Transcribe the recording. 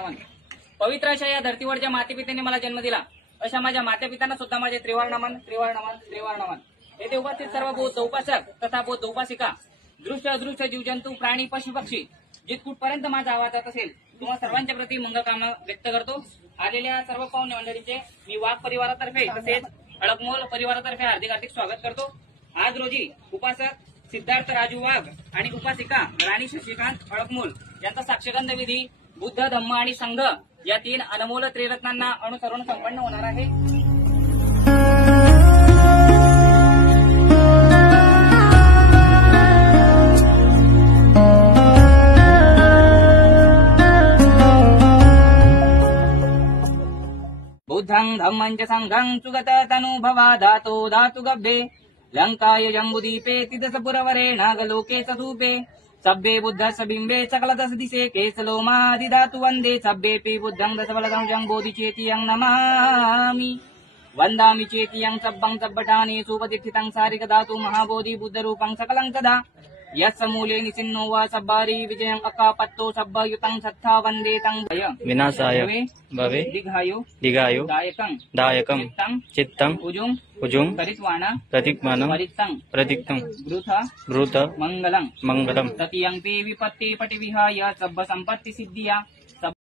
पवित्र अशा या धर्तीवर ज्या मातेपित्यांनी मला जन्म दिला अशा माझ्या मातापित्यांना सुद्धा माझे त्रिवार नमन त्रिवार नमन त्रिवार नमन। येथे उपस्थित सर्व बौद्ध उपासक तथा बौद्ध उपासिका, दृश्य अदृश्य जीवजंतू, प्राणी, पशु पक्षी जिथकुठपर्यंत माझा आवाज जात असेल तुम्हा सर्वांच्या प्रति मंगलकामना व्यक्त करतो। आलेल्या सर्व पाहुणे मंडळींचे मी वाघ परिवारातर्फे तसेच अळकमोल परिवारातर्फे हार्दिक हार्दिक स्वागत करतो। आज रोजी उपासक सिद्धार्थ राजू वाघ आणि उपासिका राणी शशिकांत अळकमोल यांचा साक्षगंध विधी बुद्ध, धम्म आणि संघ या तीन अनमोल त्रिरत्नांना अनुसरून संपन्न होणार आहे। बुद्धं धम्मं च संघं सुगत तनुभवा धातो धातु गभ्भे लंकाय जम्बुदीपे तिदसपुरवरे नागलोके सधूपे सब्बे बुद्धस्य बिम्बे सकलदश दिशे केसलोमादिधातु वन्दे सब्बेऽपि बुद्धं दशबलदंशं बोधिचेतियं नमामि वन्दामि चेतियं सब्बं सब्बटानि सुपतिष्ठितं सारिकधातु महाबोधि बुद्धरूपं सकलं सदा यस्य मूले निसिन्नो वा सब्बारि विजयं अकापत्तो सब्बयुतं सत्था वन्दे तं भय विनाशाय भवे दिगायो दायकं चित्तं उजुं प्रतिक्मानं प्रदिक्तं ब्रूत मंगलम ततियं पे विपत्ति पटिविहाय सब्ब संपत्ति सिद्धिया